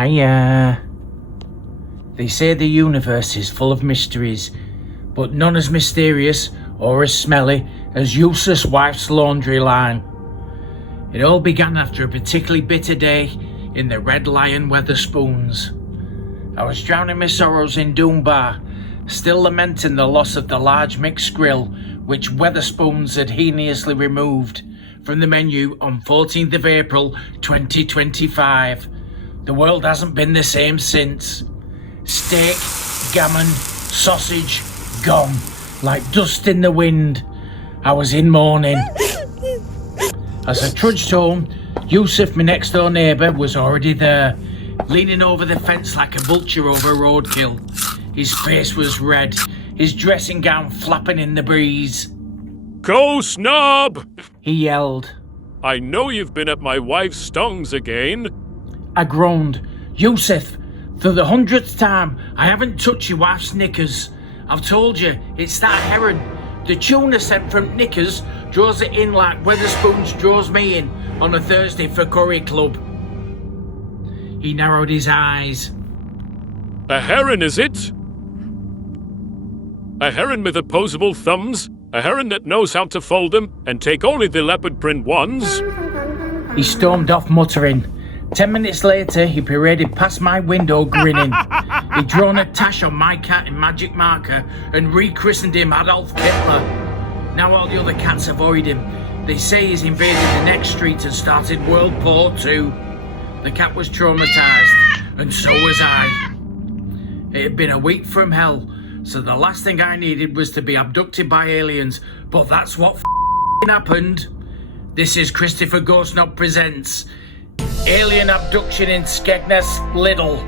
Hiya. They say the universe is full of mysteries, but none as mysterious or as smelly as Useless Wife's laundry line. It all began after a particularly bitter day in the Red Lion Wetherspoons. I was drowning my sorrows in Doombar, still lamenting the loss of the large mixed grill which Wetherspoons had heinously removed from the menu on 14th of April 2025. The world hasn't been the same since. Steak, gammon, sausage, gone, like dust in the wind. I was in mourning. As I trudged home, Yusuf, my next door neighbour, was already there, leaning over the fence like a vulture over roadkill. His face was red, his dressing gown flapping in the breeze. Ghostknob! He yelled. I know you've been at my wife's stongs again. I groaned. Yusuf, for the 100th time, I haven't touched your wife's knickers. I've told you, it's that heron. The tuna sent from Knickers draws it in like Wetherspoons draws me in on a Thursday for Curry Club. He narrowed his eyes. A heron, is it? A heron with opposable thumbs? A heron that knows how to fold them and take only the leopard print ones? He stormed off muttering. 10 minutes later, he paraded past my window grinning. He'd drawn a tash on my cat in magic marker and rechristened him Adolf Hitler. Now all the other cats avoid him. They say he's invaded the next street and started World War II. The cat was traumatised, and so was I. It had been a week from hell, so the last thing I needed was to be abducted by aliens, but that's what happened. This is Christopher Ghostknob presents Alien Abduction in Skegness Lidl.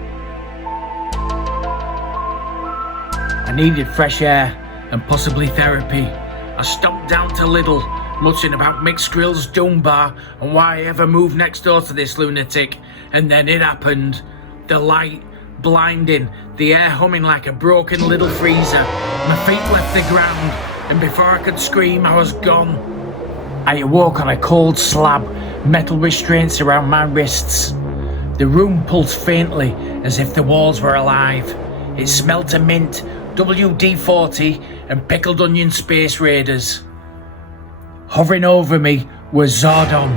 I needed fresh air and possibly therapy. I stomped down to Lidl, muttering about mixed grills, Doombar, and why I ever moved next door to this lunatic. And then it happened. The light, blinding, the air humming like a broken little freezer. My feet left the ground, and before I could scream, I was gone. I awoke on a cold slab, metal restraints around my wrists. The room pulsed faintly, as if the walls were alive. It smelt of mint, WD-40, and pickled onion space raiders. Hovering over me was Zardon,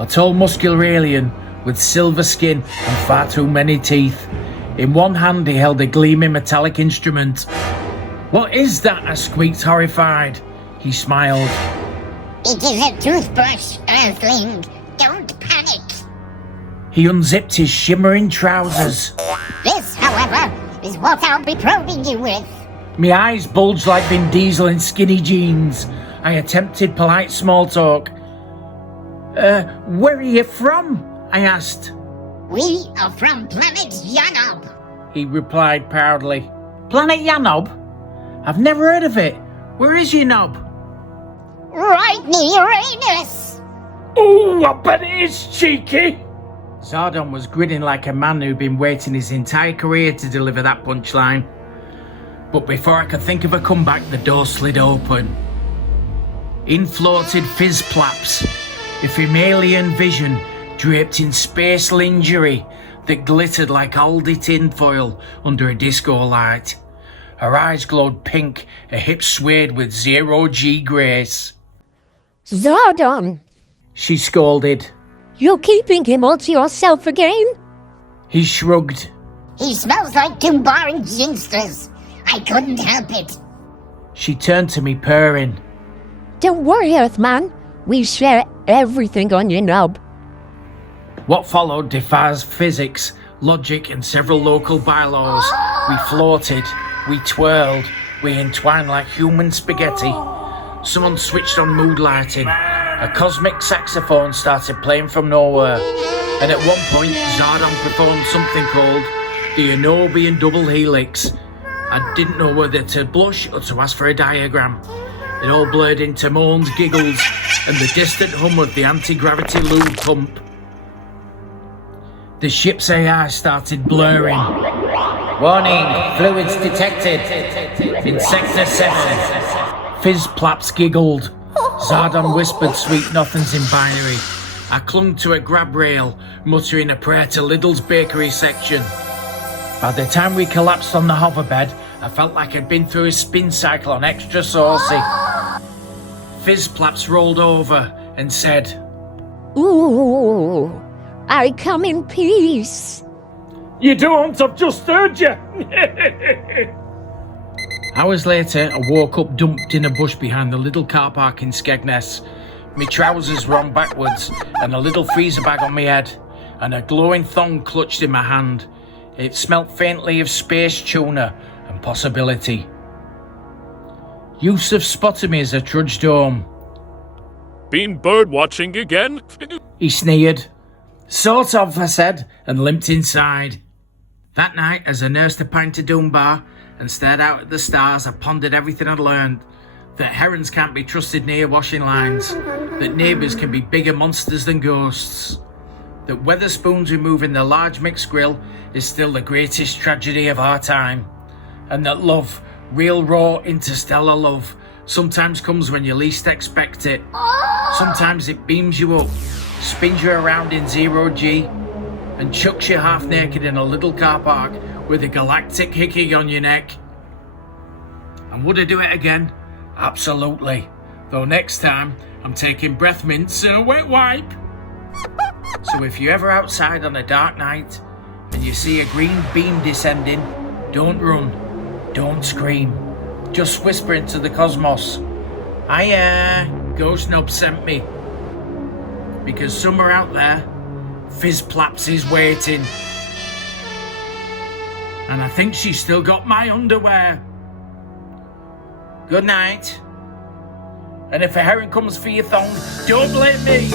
a tall muscular alien with silver skin and far too many teeth. In one hand he held a gleaming metallic instrument. "What is that?" I squeaked, horrified. He smiled. It is a toothbrush, Earthling. Don't panic. He unzipped his shimmering trousers. This, however, is what I'll be probing you with. My eyes bulged like Vin Diesel in skinny jeans. I attempted polite small talk. Where are you from?" I asked. We are from Planet Yanob. He replied proudly. "Planet Yanob? I've never heard of it. Where is Yanob?" Right near Uranus. "Oh, I bet it is cheeky." Zardon was grinning like a man who'd been waiting his entire career to deliver that punchline. But before I could think of a comeback, the door slid open. In floated Pizzvlaps, a Femalian vision draped in space lingerie that glittered like Aldi tinfoil under a disco light. Her eyes glowed pink, her hips swayed with zero-G grace. Zardon, She scolded. you're keeping him all to yourself again? He shrugged. He smells like Doombar and ginsters. I couldn't help it. She turned to me, purring. Don't worry, Earthman. We share everything on your knob. What followed defies physics, logic, and several local bylaws. We floated, we twirled, we entwined like human spaghetti. Someone switched on mood lighting. A cosmic saxophone started playing from nowhere. And at one point, Zardon performed something called the Yanobian double helix. I didn't know whether to blush or to ask for a diagram. It all blurred into moans, giggles, and the distant hum of the anti-gravity lube pump. The ship's AI started blurring. "Warning, fluids detected. In Sector 7. Pizzvlaps giggled. Zardon whispered sweet nothings in binary. I clung to a grab rail, muttering a prayer to Lidl's bakery section. By the time we collapsed on the hoverbed, I felt like I'd been through a spin cycle on extra saucy. Pizzvlaps rolled over and said, Ooh, I come in peace. "You don't, I've just heard you." Hours later, I woke up dumped in a bush behind the little car park in Skegness. My trousers were on backwards and a little freezer bag on my head, and a glowing thong clutched in my hand. It smelt faintly of space tuna and possibility. Yusuf spotted me as I trudged home. Been bird watching again? He sneered. "Sort of," I said, and limped inside. That night, as I nursed a pint of Dunbar and stared out at the stars, I pondered everything I'd learned. That herons can't be trusted near washing lines. That neighbours can be bigger monsters than ghosts. That Wetherspoons removing the large mixed grill is still the greatest tragedy of our time. And that love, real raw interstellar love, sometimes comes when you least expect it. Sometimes it beams you up, spins you around in 0G, and chucks you half naked in a little car park with a galactic hickey on your neck. And would I do it again? Absolutely. Though next time I'm taking breath mints and a wet wipe. So if you're ever outside on a dark night and you see a green beam descending, don't run, don't scream. Just whisper into the cosmos, "Hiya, Ghostknob sent me." Because somewhere out there, Pizzvlaps is waiting. And I think she's still got my underwear. Good night. And if a heron comes for your thong, don't blame me.